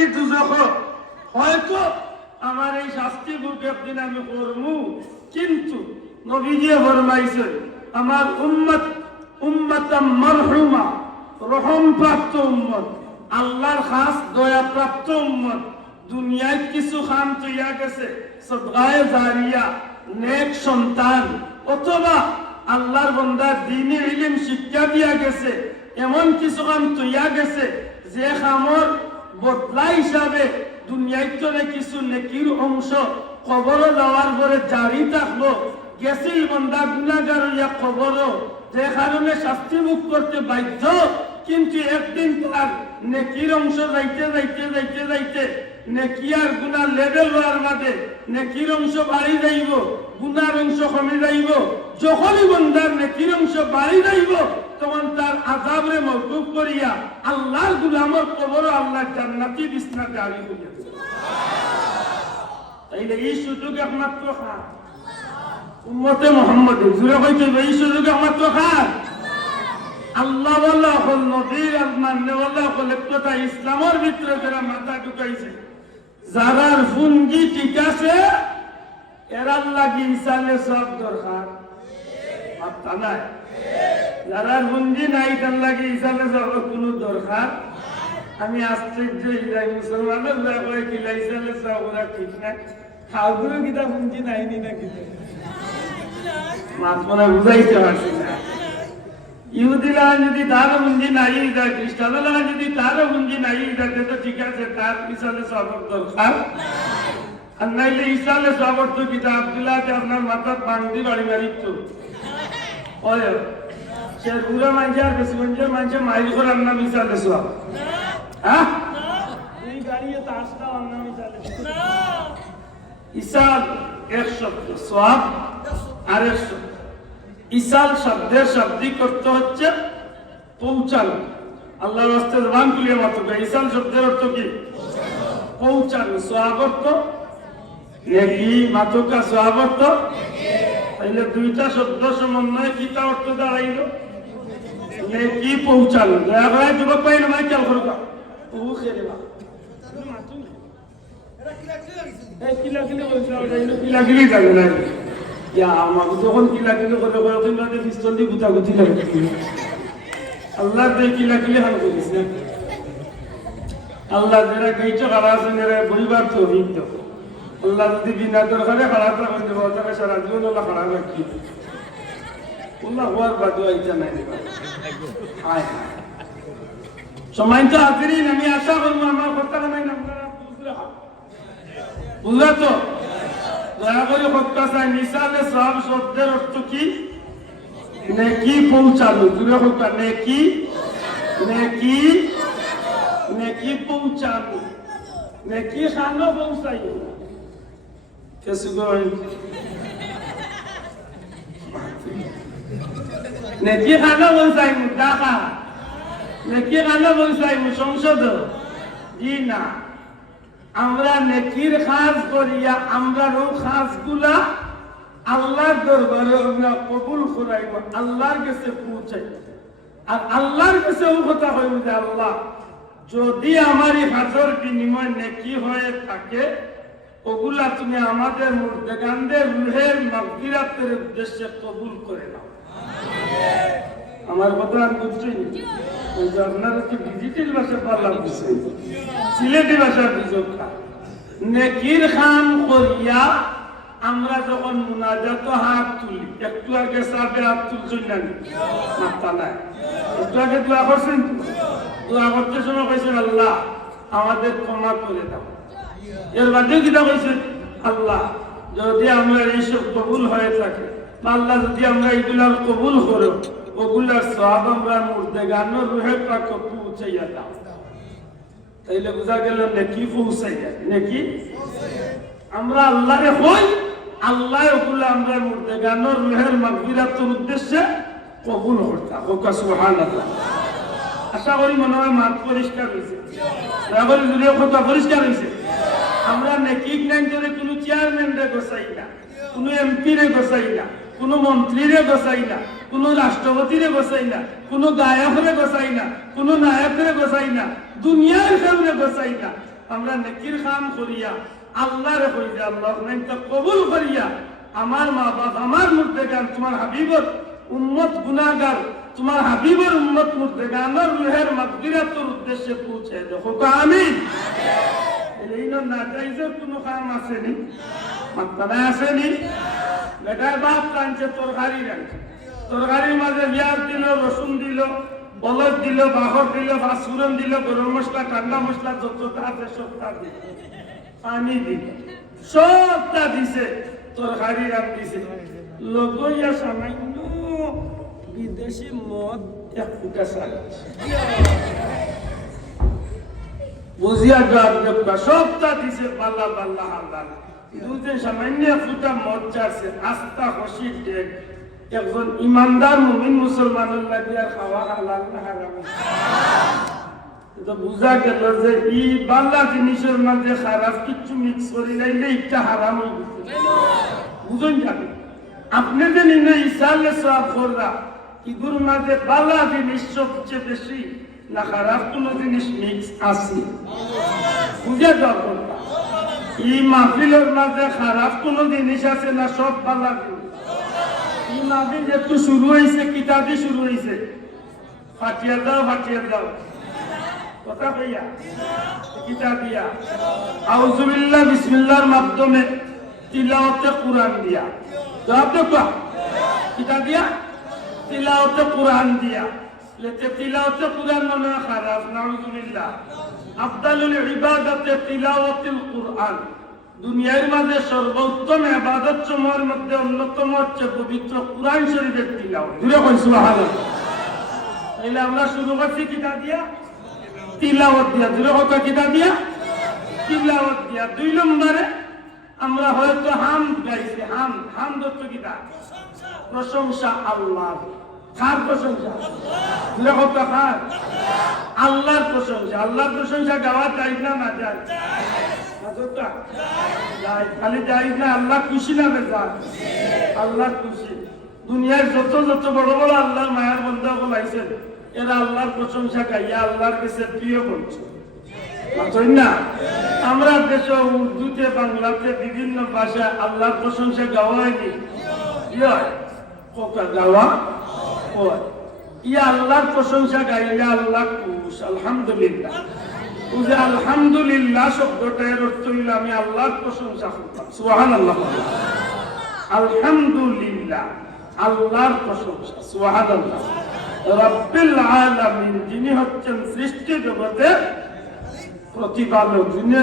নাকি দুজখ হয়তো আমার এই শাস্তি ভোগ একদিন আমি করবো, কিন্তু নবীজি ফরমাইছেন আমার উম্মতাম মারহুমা, রহম প্রাপ্ত উম্মত, আল্লাহর খাস দয়া প্রাপ্ত উম্মত, দুনিয়ায় কিছু খান তৈয়া গেছে, সদগায়ে জারিয়া, নেক সন্তান, অথবা আল্লাহর বান্দার দ্বীনি ইলম শিক্ষা দিয়া গেছে, এমন কিছু কাম তৈয়া গেছে যে খামর বদলা হিসাবে দুনিয়ায় চলে কিছু নেকির অংশ কবর যাওয়ার পরে জারি থাকলো, গেছিল বান্দা গুনাহগার হইয়া কবর, যে কারণে শাস্তি মুখ করতে বাধ্য, কিন্তু একদিন তার নেকির অংশ যাইতে যাইতে যাইতে যাইতে নেকি আর গুনার লেভেল হওয়ার মাঝে নেকির অংশ বাড়ি যাইব, গুনার অংশ কমে যাইব। যখনই বান্দার নেকির অংশ বাড়ি যাইব, তখন তার আযাবরে মওকুফ করিয়া আল্লাহর গোলামের কবর আল্লাহ জান্নাতি বিছনা জারি করিয়া দেন। তাইলে এই সুযোগ একমাত্র খান উম্মতে মুহাম্মদ, জুড়ে কইতে এই সুযোগ একমাত্র খান আল্লাহ ওয়ালা হল, নবীর মাননে ওয়ালা হল। একটা ইসলামের ভিতরে যারা মাথা ঢুকাইছে, যারার ফুনগি ঠিক আছে, এরার লাগি ইসালে সব দরকার মাথা নাই। যারার ফুনগি নাই, তার লাগি ইসালে সব কোনো দরকার। আমি আশ্চর্য হইলাই, মুসলমানের কয় কিলা ইসালে সব ওরা ঠিক নাই, খাওয়াগুলো কিতা ফুনগি নাইনি না কিতা মাত মনে বুঝাইতে পারছি না। ইহুদিরা যদি তারও বুঞ্জি নাই যায়, খ্রিস্টানরা যদি তারও বুঞ্জি নাই যায়, তো ঠিক আছে, তার ইসালে সবর দরকার। আর নাইলে ইসালে সবর তো কিতা আব্দুল্লাহকে আপনার মাথার বান্দি বাড়ি মারিত ওই সে পুরো মানুষের আর বেশিগঞ্জের মানুষের মাইল করার নাম ইসালে সব। হ্যাঁ, এই গাড়িয়ে তো আসটা নাম ইসালে ইসাল এক শব্দ, সব আর এক শব্দ। ইসাল শব্দের শাব্দিক অর্থ হচ্ছে পৌঁছানো। আল্লাহর রাস্তে জবান খুলিয়ে মাত্র ইসাল শব্দের অর্থ কি? পৌঁছানো। সওয়াব অর্থ নেকি, মাতুকা সওয়াব অর্থ। তাইলে দুইটা শব্দ সমন্বয়ে কিতা অর্থ দাঁড়াইল? নেকি, পৌঁছানো। দয়া করে যুবক ভাই নয় খেয়াল করবা, ও খেলে বা কিলাকিলি বলছিল, কিলাকিলি যাবে না আমাকে যখন কিলাকিলি করে পিস্তল দিয়ে গুতাগুতি লাগে। আল্লাহ কিলাকিলি হাল করিস না। আল্লাহ যারা গেইছ খারা আছেন এরা বইবার তো অভিজ্ঞ। আল্লাহ যদি বিনা দরকারে খারাপ রাখেন দেবো, তাকে সারা জীবন আল্লাহ খারাপ রাখি আল্লাহ হওয়ার বাদু আইতা নাই। হায় হায় সময় তো হাজিরিন, আমি আশা করবো আমার কথা নাই বুঝলা তো। দয়া করে হত্যা চাই নিসালে সব শব্দের অর্থ কি? নেকি পৌঁছানো। দূরে হত্যা নেকি, নেকি, নেকি পৌঁছানো, নেকি খানো পৌঁছাই কেসু নেকি খানো পৌঁছাই দেখা, নেকি খানো পৌঁছাই সংসদ। জি না, আমরা নেকির কাজ করিয়া আমরা কাজগুলা আল্লাহর দরবারে আমরা কবুল করাইব, আল্লাহর কাছে পৌঁছাই। আর আল্লাহর কাছে ও কথা হইব যে আল্লাহ যদি আমার এই হাজার বিনিময় নেকি হয়ে থাকে, ওগুলা তুমি আমাদের মুর্দেগানদের রুহের মাগফিরাতের উদ্দেশ্যে কবুল করে নাও। আমার কথা আমি বুঝছি, আপনারা তো ডিজিটাল ভাষা পারলাম, সিলেটি ভাষার সুযোগ খান। নেকির খান করিয়া আমরা যখন মুনাজাত হাত তুলি, একটু আগে সাথে হাত তুলছেন না মাথা নাই, একটু আগে দোয়া করছেন, দোয়া করতে সময় কইছেন আল্লাহ আমাদের ক্ষমা করে দাও। এর বাদেও কিনা কইছেন আল্লাহ যদি আমরা এইসব কবুল হয়ে থাকে, আল্লাহ যদি আমরা এইগুলার কবুল করো, ওগুলার সওয়াব আমরা মুর্দেগানের রুহে পাক পৌঁছাইয়া দাও। তাইলে বোঝা গেল নেকি পৌঁছাইয়া, নেকি আমরা আল্লাহরে হই, আল্লাহ ওগুলা আমরা মুর্দেগানের রুহের মাগফিরাতের উদ্দেশ্যে কবুল করতাম। ওকা সুবহানাল্লাহ। আশা করি মনে হয় মাঠ পরিষ্কার হয়েছে, দয়া করে যদি কথা পরিষ্কার হয়েছে। আমরা নেকি নাই ধরে কোনো চেয়ারম্যান রে গোসাই না, কোনো এমপি রে গোসাই না, কোনো মন্ত্রী রে গোসাই না, কোনো রাষ্ট্রপতি রে গোসাই না, কোনো গায়ক রে গোসাই না, কোনো নায়ক রে গোসাই না, দুনিয়ার কাউরে গোসাই না। আমরা নেকির কাম করিয়া আল্লাহরে কইয়া আল্লাহ নাইতা কবুল করিয়া আমার মা বাপ আমার মুর্দেগান তোমার হাবিবর উম্মত গুনাহগার তোমার হাবিবর উম্মত মুর্দেগানের রুহের মাগফিরাতের উদ্দেশ্যে পৌঁছে দেখো আমিন। এই না যাইজের কোনো কাম আসেনি, মাত্রা আসেনি। বেটার বাপ রাঁধছে তরকারি রাঁধছে, তরকারির মাঝে পেঁয়াজ দিল, রসুন দিল, বলদ দিল, বাহর দিল, পাঁচফোড়ন দিল, গরম মশলা, ঠান্ডা মশলা যতটা আছে সবটা দিল, পানি দিল, সবটা দিছে, তরকারি রাঁধছে। লগইয়া সামান্য বিদেশি মদ এক ফুটা চালাচ্ছে, বুঝিয়া যাওয়া সবটা দিছে, পাল্লা পাল্লা হাল্লা দুধে সামান্য ফুটা মদ চাচ্ছে। আস্থা হসির ডেক একজন ইমানদার মুমিন মুসলমানের লাগিয়া খাওয়া হালাল না হারাম। তো বুঝা গেল যে ই বাংলা জিনিসের মাঝে খারাপ কিছু মিক্স করি নাইলে এটা হারাম হয়ে গেছে। বুঝুন যাবে আপনি যে নিনে ইসালে সব কররা ইগুর মাঝে বাংলা জিনিস সবচেয়ে বেশি না খারাপ কোন জিনিস মিক্স আছে, বুঝে যাওয়া ই মাহফিলের মাঝে খারাপ কোন জিনিস আছে না সব বাংলা জিনিস। এই মাহফিল যেহেতু শুরু হয়েছে কিতাব দিয়ে শুরু হয়েছে, ফাটিয়া দাও ফাটিয়া দাও কথা কইয়া কিতাব দিয়া আউযুবিল্লাহ বিসমিল্লাহর মাধ্যমে তিলাওয়াতে কুরআন দিয়া জবাব দেবা কিতাব দিয়া তিলাওয়াতে কুরআন দিয়া লেতে তিলাওয়াতে কুরআন মানে খারাপ নাউযুবিল্লাহ। আফদালুল ইবাদাতে তিলাওয়াতুল কুরআন, দুনিয়ার মাঝে সর্বোত্তম ইবাদত সমূহের মধ্যে অন্যতম হচ্ছে পবিত্র কুরআন শরীফের তিলাওয়াত। জোরে কই সুবহানাল্লাহ। তাহলে আমরা শুরু করছি কিতাব দিয়া তিলাওয়াত দিয়া, জোরে কত কিতাব দিয়া তিলাওয়াত দিয়া। 2 নম্বরে আমরা হয়তো হামদ গাইছি, হামদ হচ্ছে কিতাব প্রশংসা আল্লাহর। কার প্রশংসা? জোরে কত কার? আল্লাহর প্রশংসা। আল্লাহর প্রশংসা গাওয়া যায় না না যায়? খালি যাই না, আল্লাহ খুশি না বেজার? আল্লাহ খুশি। দুনিয়ার যত যত বড় বড় আল্লাহর মায়ের বন্ধা বলাইছেন এরা আল্লাহর প্রশংসা গাইয়া আল্লাহর কাছে প্রিয় করছে না। আমরা দেশে উর্দুতে বাংলাতে বিভিন্ন ভাষায় আল্লাহর প্রশংসা গাওয়া হয়নি, গাওয়া হয়। ইয়া আল্লাহর প্রশংসা গাইলে আল্লাহ খুশ। আলহামদুলিল্লাহ, যে আলহামদুলিল্লাহ শব্দটার অর্থ হইল আমি আল্লাহর প্রশংসা করতাম। সুবহানাল্লাহ, আলহামদুলিল্লাহ আল্লাহর প্রশংসা। সুবহানাল্লাহ, রাব্বিল আলামিন যিনি হচ্ছেন সৃষ্টি জগতের প্রতিপালক, যিনি